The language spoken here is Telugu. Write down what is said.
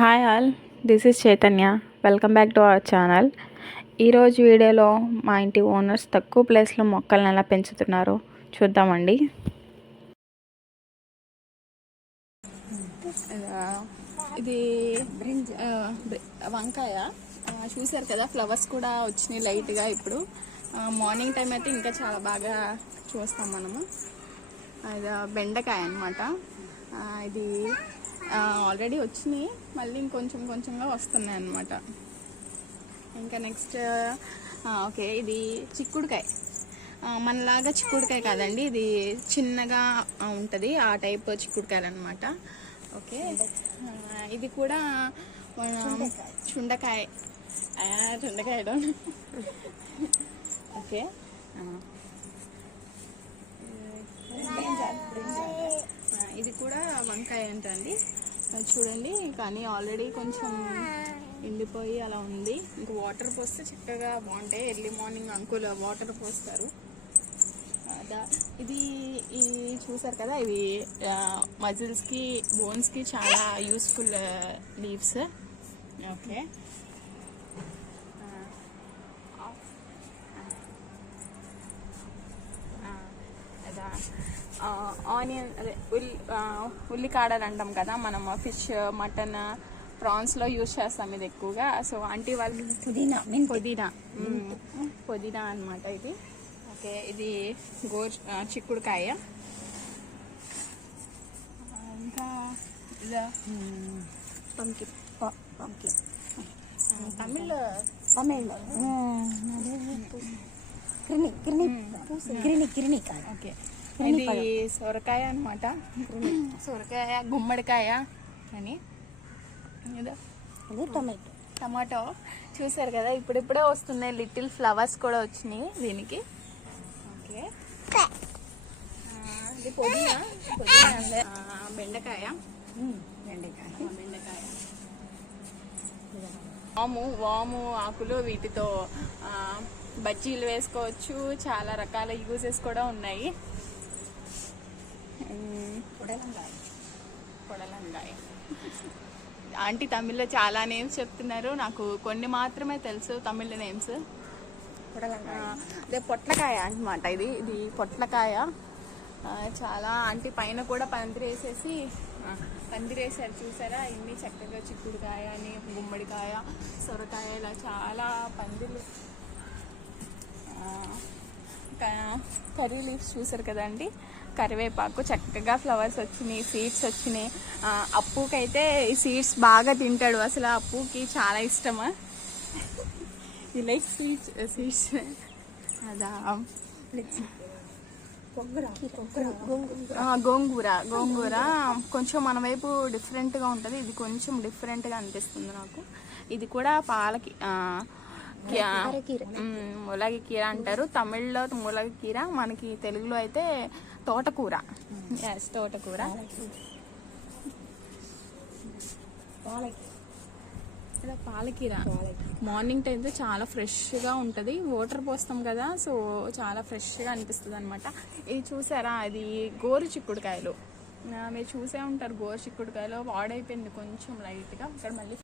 Hi all, this is Chaitanya. Welcome back to our channel. ఈరోజు వీడియోలో మా ఇంటి ఓనర్స్ తక్కువ ప్లేస్లో మొక్కలను ఎలా పెంచుతున్నారో చూద్దామండి. ఇది వంకాయ చూసారు కదా, ఫ్లవర్స్ కూడా వచ్చినాయి లైట్గా. ఇప్పుడు మార్నింగ్ టైం అయితే ఇంకా చాలా బాగా చూస్తాం మనము. ఇది బెండకాయ అన్నమాట. ఇది ఆల్రెడీ వచ్చినాయి, మళ్ళీ ఇంకొంచెం కొంచెంగా వస్తున్నాయి అన్నమాట. ఇంకా నెక్స్ట్ ఓకే, ఇది చిక్కుడుకాయ. మనలాగా చిక్కుడుకాయ కాదండి, ఇది చిన్నగా ఉంటుంది, ఆ టైప్ చిక్కుడుకాయలు అనమాట. ఓకే, ఇది కూడా చుండకాయ. ఓకే, ఇది కూడా వంకాయ అంటండి. చూడండి, కానీ ఆల్రెడీ కొంచెం ఎండిపోయి అలా ఉంది. ఇంక వాటర్ పోస్తే చక్కగా బాగుంటాయి. ఎర్లీ మార్నింగ్ అంకుల్ వాటర్ పోస్తారు. ఇది చూసారు కదా, ఇవి మజిల్స్కి బోన్స్కి చాలా యూస్ఫుల్ లీవ్స్. ఓకే, ఆనియన్, అదే ఉల్లికాడలు అంటాం కదా మనం, ఫిష్, మటన్, ప్రాన్స్లో యూజ్ చేస్తాం ఇది ఎక్కువగా. సో ఆంటీ వాళ్ళు పుదీనా అనమాట ఇది. ఓకే, ఇది చిక్కుడుకాయ. ఇంకా ఇది పంకిన్. తమిళ్ ఓకే, ఇది సొరకాయ అనమాట. సొరకాయ, గుమ్మడికాయ అని. టమాటో చూసారు కదా, ఇప్పుడిప్పుడే వస్తున్నాయి. లిటిల్ ఫ్లవర్స్ కూడా వచ్చినాయి దీనికి. ఓకే, ఇది పుదీనా. బెండకాయ. వాము ఆకులు, వీటితో బజ్జీలు వేసుకోవచ్చు. చాలా రకాల యూజెస్ కూడా ఉన్నాయి. పొడలంగాయ. ఆంటీ తమిళ్లో చాలా నేమ్స్ చెప్తున్నారు, నాకు కొన్ని మాత్రమే తెలుసు తమిళ నేమ్స్. అదే పొట్లకాయ అన్నమాట. ఇది పొట్లకాయ. చాలా ఆంటీ పైన కూడా పందిరేసారు చూసారా. ఇన్ని చక్కగా చిక్కుడుకాయ అని, గుమ్మడికాయ, సొరకాయ, ఇలా చాలా పందిర్లు. కర్రీ లీవ్స్ చూసారు కదండి, కరివేపాకు. చక్కగా ఫ్లవర్స్ వచ్చినాయి, సీడ్స్ వచ్చినాయి. అప్పుకైతే ఈ సీడ్స్ బాగా తింటాడు. అసలు అప్పుకి చాలా ఇష్టమా. ఈ లైక్ సీడ్స్. అదా గోంగూర కొంచెం మన వైపు డిఫరెంట్గా ఉంటుంది. ఇది కొంచెం డిఫరెంట్గా అనిపిస్తుంది నాకు. ఇది కూడా ములగి కీర అంటారు. తమిళ్లో ములగి కీర, మనకి తెలుగులో అయితే తోటకూర. తోటకూర. పాలకీర మార్నింగ్ టైం అయితే చాలా ఫ్రెష్గా ఉంటుంది. వాటర్ పోస్తాం కదా, సో చాలా ఫ్రెష్గా అనిపిస్తుంది అనమాట. ఇది చూసారా, అది గోరు చిక్కుడుకాయలు. మీరు చూసే ఉంటారు. గోరు చిక్కుడుకాయలు వాడైపోయింది కొంచెం లైట్గా. ఇక్కడ మళ్ళీ